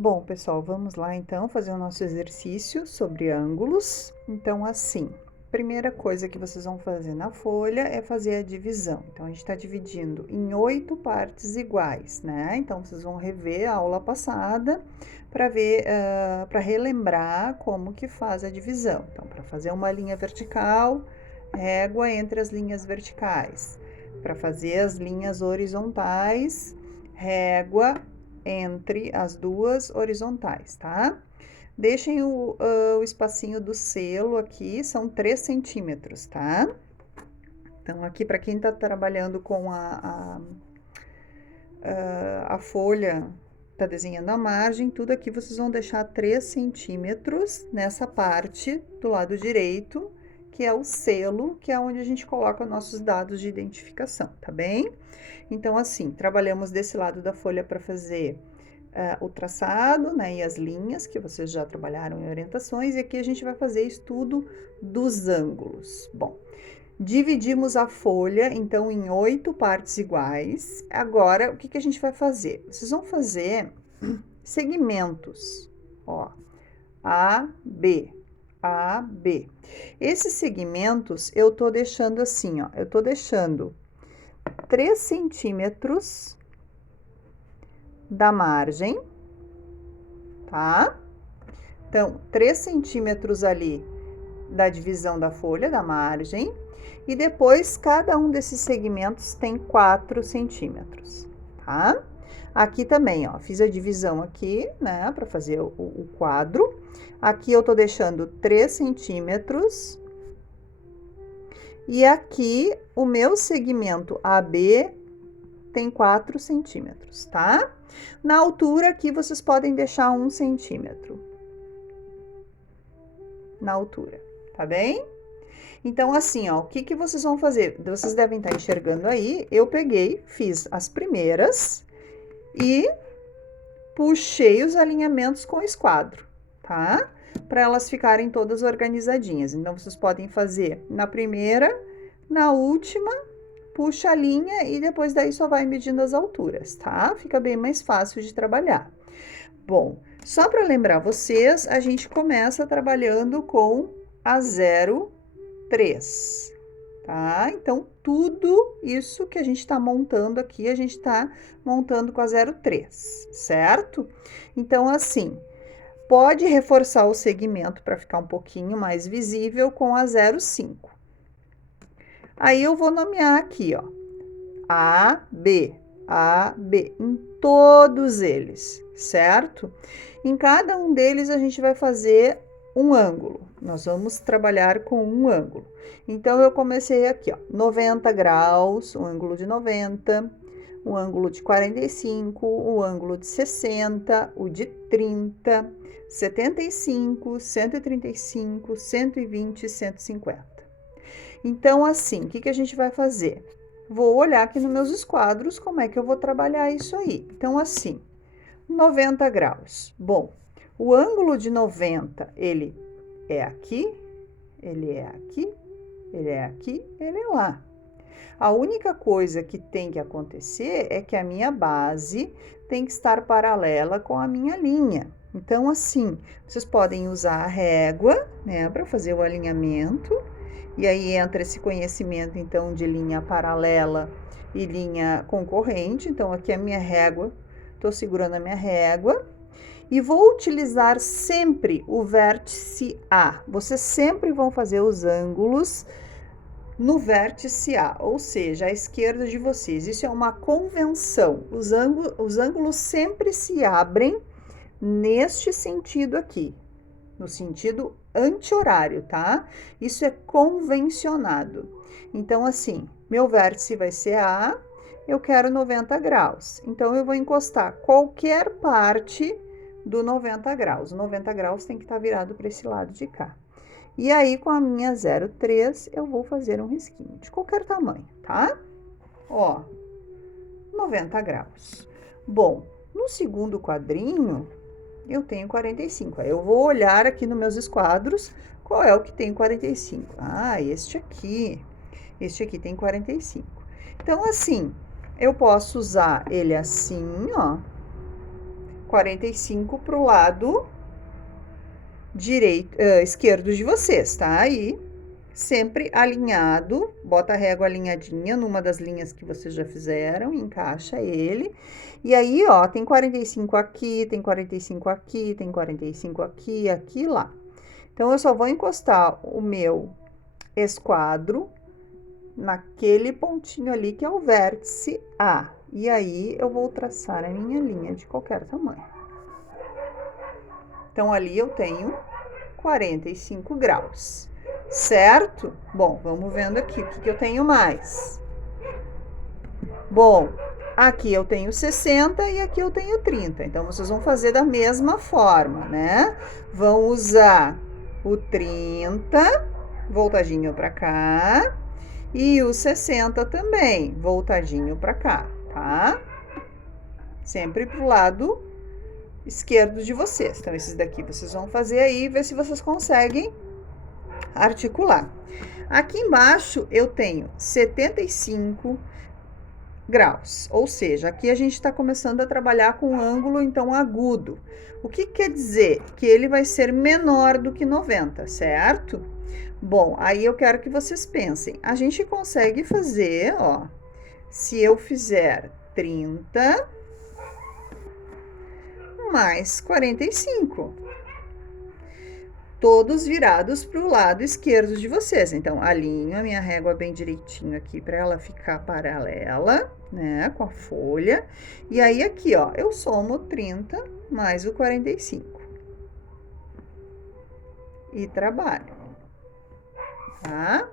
Bom, pessoal, vamos lá então fazer o nosso exercício sobre ângulos. Então, assim, primeira coisa que vocês vão fazer na folha é fazer a divisão. Então, a gente está dividindo em 8 partes iguais, né? Então, vocês vão rever a aula passada para ver, para relembrar como que faz a divisão. Então, para fazer uma linha vertical, régua entre as linhas verticais. Para fazer as linhas horizontais, régua entre as duas horizontais, tá? Deixem o espacinho do selo aqui, são 3 centímetros, tá? Então, aqui para quem tá trabalhando com a folha, tá desenhando a margem, tudo aqui vocês vão deixar 3 centímetros nessa parte do lado direito, que é o selo, que é onde a gente coloca nossos dados de identificação, tá bem? Então, assim, trabalhamos desse lado da folha para fazer o traçado, né, e as linhas, que vocês já trabalharam em orientações, e aqui a gente vai fazer estudo dos ângulos. Bom, dividimos a folha, então, em 8 partes iguais. Agora, o que que a gente vai fazer? Vocês vão fazer segmentos, ó, A, B, A, B. Esses segmentos eu tô deixando assim, ó, eu tô deixando 3 centímetros da margem, tá? Então, 3 centímetros ali da divisão da folha, da margem, e depois cada um desses segmentos tem 4 centímetros, tá? Aqui também, ó, fiz a divisão aqui, né, para fazer o quadro. Aqui eu tô deixando 3 centímetros. E aqui o meu segmento AB tem 4 centímetros, tá? Na altura aqui vocês podem deixar 1 centímetro. Na altura, tá bem? Então, assim, ó, o que que vocês vão fazer? Vocês devem estar enxergando aí, eu peguei, fiz as primeiras e puxei os alinhamentos com o esquadro, tá? Para elas ficarem todas organizadinhas. Então, vocês podem fazer na primeira, na última, puxa a linha e depois daí só vai medindo as alturas, tá? Fica bem mais fácil de trabalhar. Bom, só para lembrar vocês, a gente começa trabalhando com a 0,3, tá? Então, tudo isso que a gente está montando aqui, a gente está montando com a 0,3, certo? Então, assim, pode reforçar o segmento para ficar um pouquinho mais visível com a 0,5. Aí, eu vou nomear aqui, ó, A, B, em todos eles, certo? Em cada um deles, a gente vai fazer um ângulo. Nós vamos trabalhar com um ângulo. Então, eu comecei aqui, ó, 90 graus, um ângulo de 90, um ângulo de 45, um ângulo de 60, o de 30, 75, 135, 120 e 150. Então, assim, o que que a gente vai fazer? Vou olhar aqui nos meus esquadros como é que eu vou trabalhar isso aí. Então, assim, 90 graus. Bom, o ângulo de 90, ele é aqui, ele é aqui, ele é aqui, ele é lá. A única coisa que tem que acontecer é que a minha base tem que estar paralela com a minha linha. Então, assim, vocês podem usar a régua, né, para fazer o alinhamento. E aí entra esse conhecimento, então, de linha paralela e linha concorrente. Então, aqui a minha régua, estou segurando a minha régua. E vou utilizar sempre o vértice A. Vocês sempre vão fazer os ângulos no vértice A, ou seja, à esquerda de vocês. Isso é uma convenção. Os ângulos sempre se abrem neste sentido aqui, no sentido anti-horário, tá? Isso é convencionado. Então, assim, meu vértice vai ser A, eu quero 90 graus. Então, eu vou encostar qualquer parte do 90 graus. O 90 graus tem que estar virado para esse lado de cá. E aí, com a minha 0,3, eu vou fazer um risquinho de qualquer tamanho, tá? Ó, 90 graus. Bom, no segundo quadrinho, eu tenho 45. Aí eu vou olhar aqui nos meus esquadros qual é o que tem 45. Ah, este aqui tem 45. Então, assim, eu posso usar ele assim, ó, 45 pro lado direito, esquerdo de vocês, tá? Aí, sempre alinhado, bota a régua alinhadinha numa das linhas que vocês já fizeram, encaixa ele. E aí, ó, tem 45 aqui, tem 45 aqui, tem 45 aqui, aqui e lá. Então, eu só vou encostar o meu esquadro naquele pontinho ali que é o vértice A. E aí, eu vou traçar a minha linha de qualquer tamanho. Então, ali eu tenho 45 graus, certo? Bom, vamos vendo aqui o que eu tenho mais. Bom, aqui eu tenho 60 e aqui eu tenho 30. Então, vocês vão fazer da mesma forma, né? Vão usar o 30, voltadinho para cá, e o 60 também, voltadinho para cá, tá? Sempre pro lado esquerdo de vocês. Então, esses daqui vocês vão fazer aí e ver se vocês conseguem articular. Aqui embaixo eu tenho 75 graus, ou seja, aqui a gente está começando a trabalhar com ângulo, então, agudo. O que quer dizer? Que ele vai ser menor do que 90, certo? Bom, aí eu quero que vocês pensem. A gente consegue fazer, ó, se eu fizer 30 mais 45. Todos virados para o lado esquerdo de vocês. Então, alinho a minha régua bem direitinho aqui para ela ficar paralela, né, com a folha. E aí, aqui, ó, eu somo 30 mais o 45. E trabalho, tá?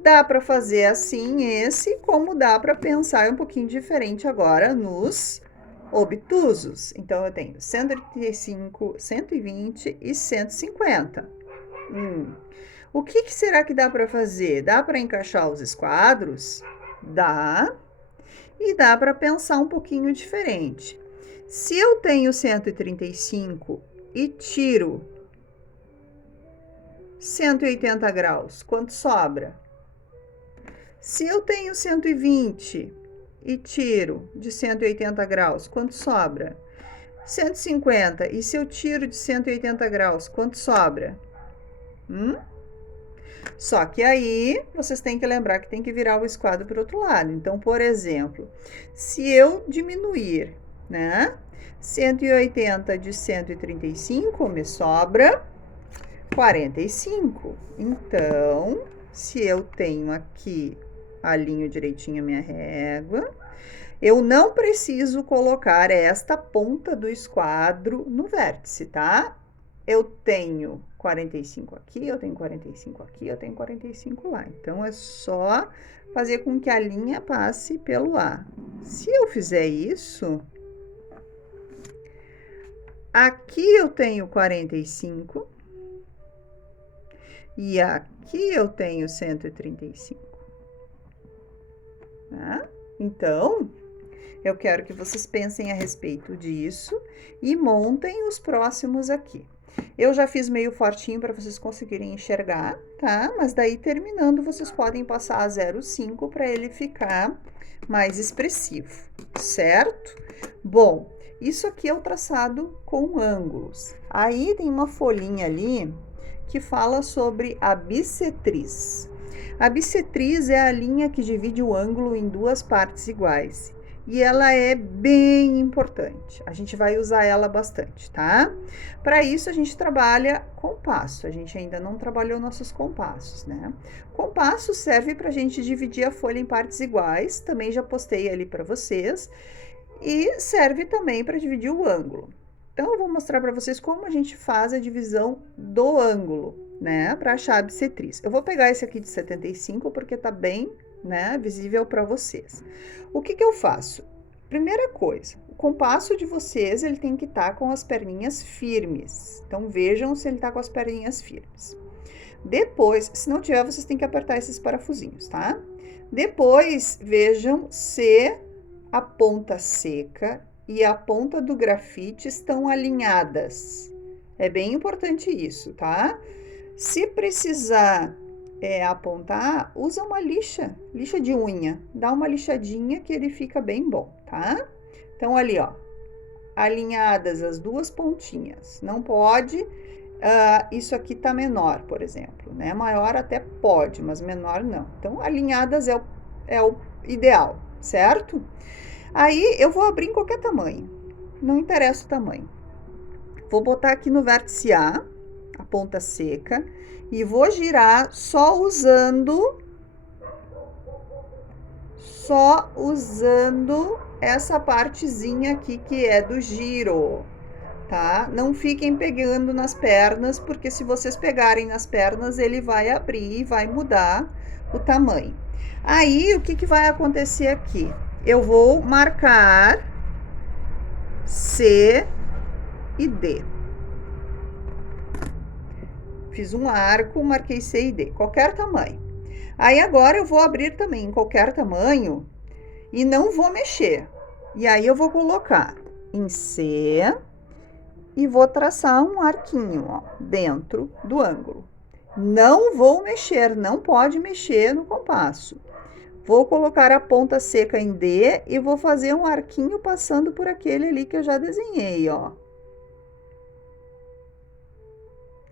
Dá para fazer assim esse, como dá para pensar um pouquinho diferente agora nos obtusos. Então, eu tenho 135, 120 e 150. O que será que dá para fazer? Dá para encaixar os esquadros? Dá. E dá para pensar um pouquinho diferente. Se eu tenho 135 e tiro 180 graus, quanto sobra? Se eu tenho 120 e tiro de 180 graus, quanto sobra? 150. E se eu tiro de 180 graus, quanto sobra? Só que aí, vocês têm que lembrar que tem que virar o esquadro para o outro lado. Então, por exemplo, se eu diminuir, né, 180 de 135, me sobra 45. Então, se eu tenho aqui, alinho direitinho a minha régua, eu não preciso colocar esta ponta do esquadro no vértice, tá? Eu tenho 45 aqui, eu tenho 45 aqui, eu tenho 45 lá. Então, é só fazer com que a linha passe pelo A. Se eu fizer isso, aqui eu tenho 45 e aqui eu tenho 135. Tá? Então, eu quero que vocês pensem a respeito disso e montem os próximos aqui. Eu já fiz meio fortinho para vocês conseguirem enxergar, tá? Mas daí, terminando, vocês podem passar a 0,5 para ele ficar mais expressivo, certo? Bom, isso aqui é o traçado com ângulos. Aí, tem uma folhinha ali que fala sobre a bissetriz. A bissetriz é a linha que divide o ângulo em duas partes iguais. E ela é bem importante. A gente vai usar ela bastante, tá? Para isso, a gente trabalha compasso. A gente ainda não trabalhou nossos compassos, né? Compasso serve para a gente dividir a folha em partes iguais. Também já postei ali para vocês. E serve também para dividir o ângulo. Então, eu vou mostrar para vocês como a gente faz a divisão do ângulo, né? Para achar a bissetriz. Eu vou pegar esse aqui de 75, porque tá bem, né, visível para vocês. O que eu faço? Primeira coisa, o compasso de vocês, ele tem que estar com as perninhas firmes. Então, vejam se ele tá com as perninhas firmes. Depois, se não tiver, vocês têm que apertar esses parafusinhos, tá? Depois, vejam se a ponta seca e a ponta do grafite estão alinhadas. É bem importante isso, tá? Se precisar apontar, usa uma lixa de unha. Dá uma lixadinha que ele fica bem bom, tá? Então, ali, ó. alinhadas as duas pontinhas. Não pode, isso aqui tá menor, por exemplo, né? Maior até pode, mas menor não. Então, alinhadas é o ideal, certo? Aí, eu vou abrir em qualquer tamanho, não interessa o tamanho. Vou botar aqui no vértice A, a ponta seca, e vou girar só usando essa partezinha aqui que é do giro, tá? Não fiquem pegando nas pernas, porque se vocês pegarem nas pernas, ele vai abrir e vai mudar o tamanho. Aí, o que vai acontecer aqui? Eu vou marcar C e D. Fiz um arco, marquei C e D, qualquer tamanho. Aí, agora, eu vou abrir também em qualquer tamanho e não vou mexer. E aí, eu vou colocar em C e vou traçar um arquinho, ó, dentro do ângulo. Não vou mexer, não pode mexer no compasso. Vou colocar a ponta seca em D e vou fazer um arquinho passando por aquele ali que eu já desenhei, ó.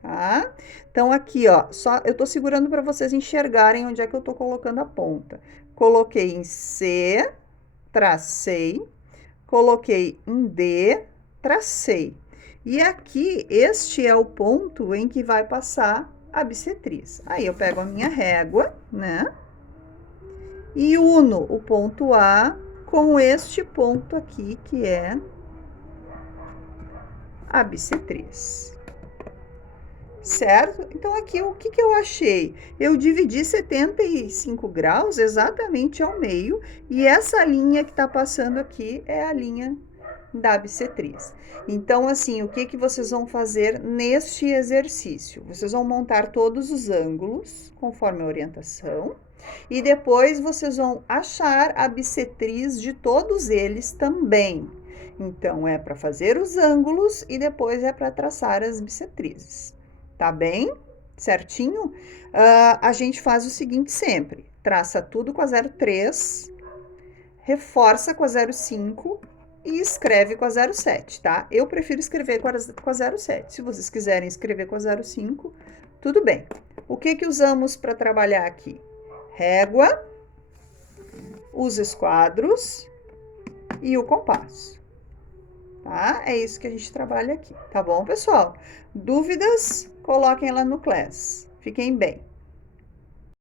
Tá? Então, aqui, ó, só eu tô segurando para vocês enxergarem onde é que eu tô colocando a ponta. Coloquei em C, tracei, coloquei em D, tracei. E aqui, este é o ponto em que vai passar a bissetriz. Aí, eu pego a minha régua, né? E uno o ponto A com este ponto aqui, que é a bissetriz. Certo? Então, aqui, o que eu achei? Eu dividi 75 graus exatamente ao meio, e essa linha que tá passando aqui é a linha da bissetriz. Então, assim, o que vocês vão fazer neste exercício? Vocês vão montar todos os ângulos, conforme a orientação, e depois vocês vão achar a bissetriz de todos eles também. Então, é para fazer os ângulos e depois é para traçar as bissetrizes. Tá bem? Certinho? A gente faz o seguinte sempre: traça tudo com a 0,3, reforça com a 0,5 e escreve com a 0,7, tá? Eu prefiro escrever com a 0,7. Se vocês quiserem escrever com a 0,5, tudo bem. O que usamos para trabalhar aqui? Régua, os esquadros e o compasso. Tá? É isso que a gente trabalha aqui, tá bom, pessoal? Dúvidas? Coloquem lá no Class. Fiquem bem.